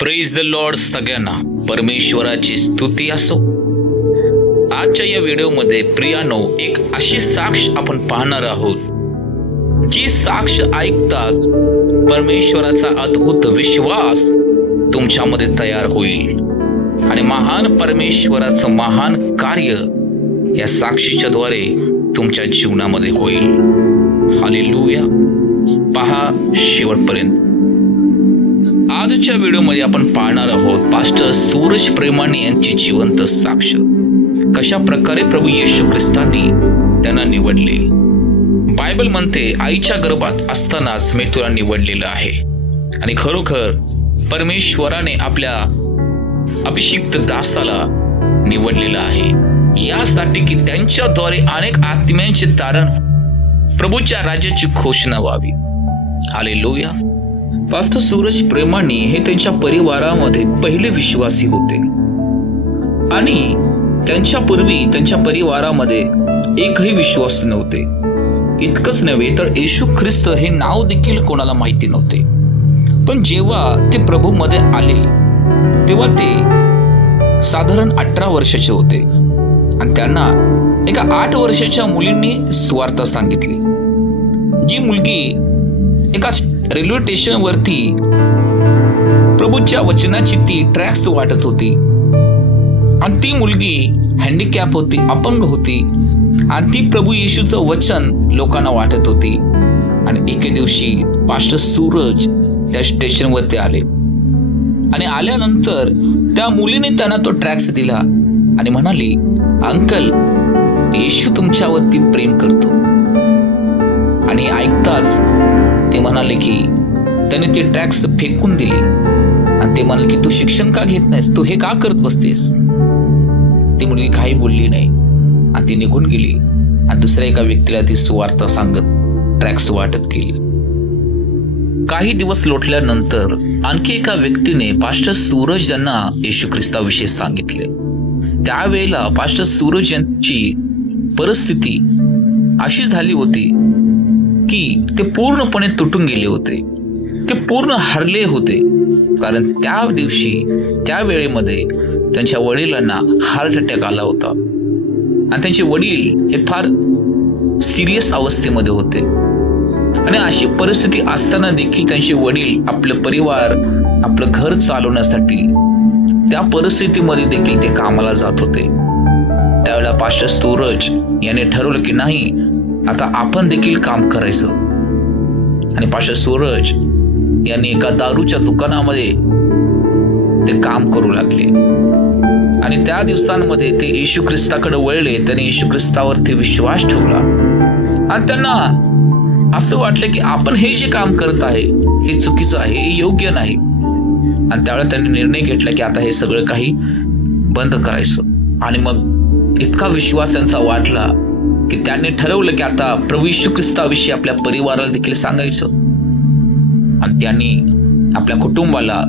Praise the Lord सगळ्यांना परमेश्वराची स्तुती असो। आजच्या या व्हिडिओमध्ये प्रियानो एक अशी साक्ष आपण पाहणार आहोत जी साक्ष ऐकताच परमेश्वराचा अद्भुत विश्वास तुमच्यामध्ये तयार होईल आणि महान परमेश्वराचं महान कार्य या साक्षीच्या द्वारे तुमच्या जीवनामध्ये होईल। हालेलुया। पहा शेवटपर्यंत। आजच्या व्हिडिओमध्ये आपण पाहणार आहोत पास्टर सूरज प्रेमाने यांची जिवंत साक्ष। कशा प्रकारे प्रभू येशू ख्रिस्तांनी त्यांना निवडले। बायबल म्हणते आईच्या गर्भात असतानाच मी तुला निवडलेलं आहे आणि खरोखर परमेश्वराने आपल्या अभिषिक्त दासाला निवडलेलं आहे यासाठी की त्यांच्याद्वारे अनेक आत्म्यांचे तारण प्रभूच्या राज्याची घोषणा व्हावी। हालेलुया। पास्टर सूरज प्रेमाने हे त्यांच्या परिवारामध्ये पहिले विश्वासी होते आणि त्यांच्या पूर्वी त्यांच्या परिवारामध्ये एकही विश्वासी नव्हते। इतकंच नव्हे तर येशू ख्रिस्त हे नाव देखील कोणाला माहिती नव्हते। पण जेव्हा ते प्रभू मध्ये आले तेव्हा ते साधारण 18 वर्षाचे होते आणि त्यांना एका 8 वर्षाच्या मुलींनी सुवार्ता सांगितली। जी मुलगी एका रेल्वे स्टेशन वरती प्रभूच्या वचनाची ती ट्रॅक्स वाटत होती आणि ती मुलगी हँडिकॅप होती, अपंग होती आणि ती प्रभू येशूचं वचन लोकांना वाटत होती। आणि एके दिवशी पास्टर सूरज त्या स्टेशन वरती आले आणि आल्यानंतर त्या मुलीने त्यांना तो ट्रॅक्स दिला आणि म्हणाली, अंकल येशू तुमच्यावरती प्रेम करतो। आणि ऐकताच ते म्हणाले की त्याने ते ट्रॅक्स फेकून दिले आणि ते म्हणाले की तू शिक्षण का घेत नाहीस, तू हे का करत बसतेस। ती मुलगी काही बोलली नाही आणि ती निघून गेली आणि दुसऱ्या एका व्यक्तीला ती सुवार्ता सांगत ट्रॅक्स वाटत गेली। काही दिवस लोटल्यानंतर आणखी एका व्यक्तीने पास्टर सूरज यांना येशू ख्रिस्ताविषयी सांगितले। त्यावेळेला पास्टर सूरज यांची परिस्थिती अशी झाली होती की ते पूर्णपणे तुटून गेले होते, ते पूर्ण हरले होते। कारण त्या दिवशी त्या वेळेमध्ये त्यांच्या वडिलांना हार्ट अटॅक आला होता आणि त्यांचे वडील हे फार सिरियस अवस्थेमध्ये होते आणि अशी परिस्थिती असताना देखील त्यांचे वडील आपलं परिवार आपलं घर चालवण्यासाठी त्या परिस्थितीमध्ये देखील ते कामाला जात होते। त्यावेळेला पास्टर सूरज याने ठरवलं की नाही आता आपण देखील काम करायचं आणि पास्टर सूरज यांनी एका दारूच्या दुकानामध्ये ते काम करू लागले आणि त्या दिवसांमध्ये ते येशू ख्रिस्ताकडे वळले। त्यांनी येशू ख्रिस्तावरती विश्वास ठेवला आणि त्यांना असं वाटलं की आपण हे जे काम करत आहे हे चुकीचं आहे, हे योग्य नाही। आणि त्यावेळेला त्यांनी निर्णय घेतला की आता हे सगळं काही बंद करायचं। आणि मग इतका विश्वास त्यांचा वाटला की त्यांनी ठरवलं की आता प्रभू येशू ख्रिस्ताविषयी आपल्या परिवाराला देखील सांगायचं आणि त्यांनी आपल्या कुटुंबाला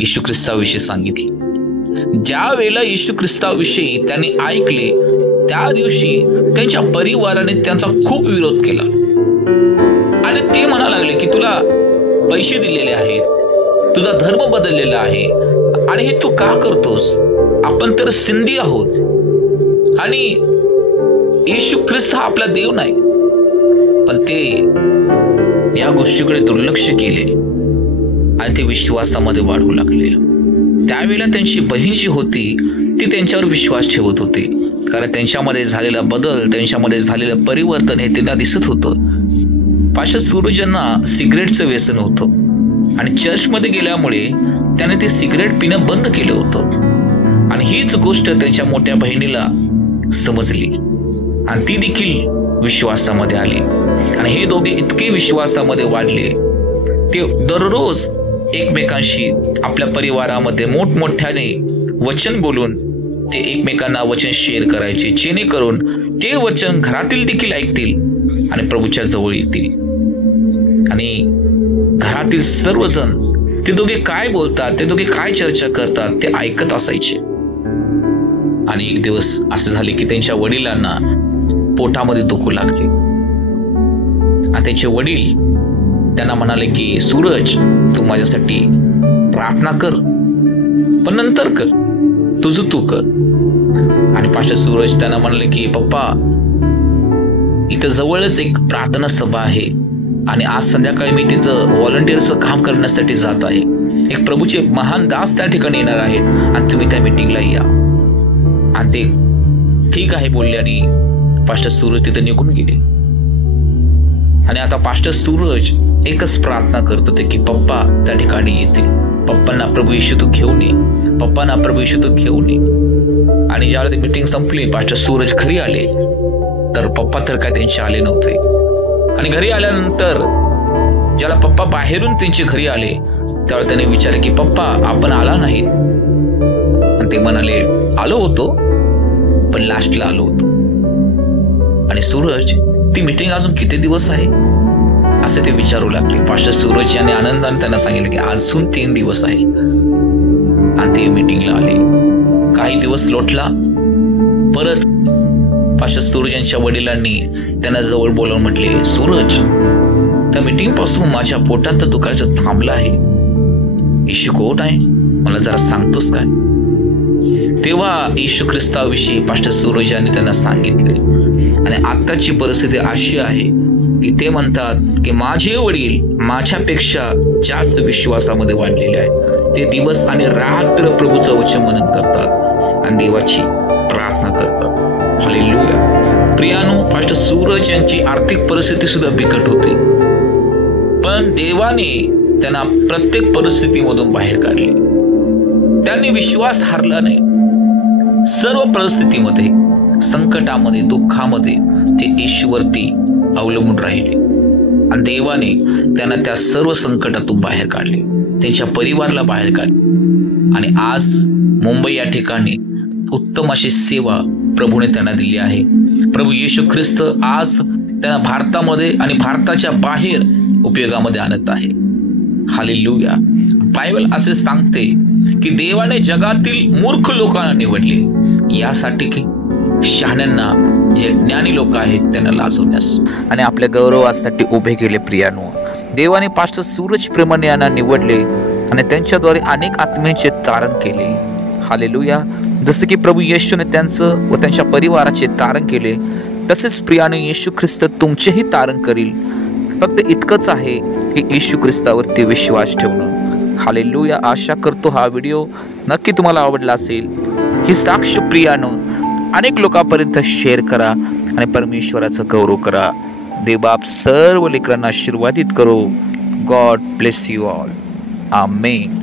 येशू ख्रिस्ताविषयी सांगितले। ज्या वेळेला येशू ख्रिस्ताविषयी त्यांनी ऐकले त्या दिवशी त्यांच्या परिवाराने त्यांचा खूप विरोध केला आणि ते म्हणा लागले की तुला पैसे दिलेले आहेत, तुझा धर्म बदललेला आहे आणि हे तू का करतोस, आपण तर सिंधी आहोत आणि येशू ख्रिस्त हा आपला देव नाही। पण ते या गोष्टीकडे दुर्लक्ष केले आणि ते विश्वासामध्ये वाढू लागले। त्यावेळेला त्यांची बहीण जी होती ती त्यांच्यावर विश्वास ठेवत होती कारण त्यांच्यामध्ये झालेला बदल, त्यांच्यामध्ये झालेलं परिवर्तन हे त्यांना दिसत होतं। पास्टर सूरज यांना सिगरेटचं व्यसन होतं आणि चर्चमध्ये गेल्यामुळे त्याने ते सिगरेट पिणं बंद केलं होतं आणि हीच गोष्ट त्यांच्या मोठ्या बहिणीला समजली आणि ती देखील विश्वासामध्ये आली आणि हे दोघे इतके विश्वासामध्ये वाढले ते दररोज एकमेकांशी आपल्या परिवारामध्ये मोठमोठ्याने वचन बोलून ते एकमेकांना वचन शेअर करायचे जेणेकरून ते वचन घरातील देखील ऐकतील आणि प्रभूच्या जवळ येतील। आणि घरातील सर्वजण ते दोघे काय बोलतात, ते दोघे काय चर्चा करतात ते ऐकत असायचे। आणि एक दिवस असे झाले की त्यांच्या वडिलांना पोटामध्ये दुखू लागले आणि त्यांचे वडील त्यांना म्हणाले की सूरज तू माझ्यासाठी प्रार्थना कर पण नंतर कर, तुझं तू कर. आणि पास्टर सूरज त्यांना म्हणले की पप्पा, इथं जवळच एक प्रार्थना सभा आहे आणि आज संध्याकाळी मी तिथं व्हॉलंटिअरचं काम करण्यासाठी जात आहे. एक प्रभूचे महान दास त्या ठिकाणी येणार आहेत आणि तुम्ही त्या मीटिंगला या. आणि ते ठीक आहे बोलले आणि पास्टर सूरज तिथे निघून गेले. आणि आता पास्टर सूरज एकच प्रार्थना करत होते की पप्पा त्या ठिकाणी येतील, पप्पांना प्रभू येशू तू घेऊन ये, पप्पांना प्रभू येशू तू घेऊन ये. आणि ज्यावेळेला ती मीटिंग संपली, पास्टर सूरज घरी आले, तर पप्पा तर काय त्यांचे आले नव्हते. आणि घरी आल्यानंतर ज्याला पप्पा बाहेरून त्यांच्या घरी आले, त्यावेळेला त्याने विचारले की पप्पा आपण आला नाहीत. आणि ते म्हणाले आलो होतो, पण लास्टला आलो होतो. आणि सूरज, ती मीटिंग अजून किती दिवस आहे असे ते विचारू लागले. पास्टर सूरज यांनी आनंदाने त्यांना सांगितले की अजून 3 दिवस आहे. आणि ते मीटिंगला आले. काही दिवस लोटला, परत पास्टर सूरज यांच्या वडिलांनी त्यांना जवळ बोलावून म्हटले, सूरज, त्या मीटिंग पासून माझ्या पोटात तर दुखायचं थांबलं आहे. येशू कोण आहे मला जरा सांगतोस काय? तेव्हा येशू ख्रिस्ताविषयी पास्टर सूरज यांनी त्यांना सांगितले. आणि आताची परिस्थिती अशी आहे की ते म्हणतात की माझे वडील माझ्यापेक्षा जास्त विश्वासामध्ये वाढलेले आहेत. ते दिवस आणि रात्र प्रभूचं वचन मनन करतात आणि देवाची प्रार्थना करतात. हालेलुया. प्रियानो, पास्टर सूरज यांची आर्थिक परिस्थिती सुद्धा बिकट होती, पण देवाने त्यांना प्रत्येक परिस्थितीमधून बाहेर काढले. त्यांनी विश्वास हारला नाही. सर्व परिस्थितीमध्ये, संकटामध्ये, दुःखामध्ये ते येशूवरती अवलंबून राहिले आणि देवाने त्यांना त्या सर्व संकटातून बाहेर काढले, त्यांच्या परिवाराला बाहेर काढले. आणि आज मुंबई या ठिकाणी उत्तम अशी सेवा प्रभूने त्यांना दिली आहे. प्रभू येशू ख्रिस्त आज त्यांना भारतामध्ये आणि भारताच्या बाहेर उपयोगामध्ये आणत आहे. हालेलुया. बायबल असे सांगते की देवाने जगातील मूर्ख लोकांना निवडले यासाठी की शहाण्यांना, जे ज्ञानी लोक आहेत त्यांना लाजवण्यास आणि आपल्या गौरवासाठी उभे केले. प्रियानो, देवाने पास्टर सूरज प्रेमाने यांना निवडले आणि त्यांच्याद्वारे अनेक आत्म्यांचे तारण केले. हालेलुया. जसे की प्रभू येशूने त्यांचं व त्यांच्या परिवाराचे तारण केले, तसेच प्रियानो येशू ख्रिस्त तुमचेही तारण करील. फक्त इतकंच आहे की येशू ख्रिस्तावरती विश्वास ठेवणं. हालेलुया. आशा करतो हा व्हिडिओ नक्की तुम्हाला आवडला असेल. ही साक्ष प्रियानो अनेक लोकांपर्यंत शेअर करा आणि परमेश्वराचं गौरव करा. देवबाप सर्व लेकरांना आशीर्वादित करो. God bless you all. Amen.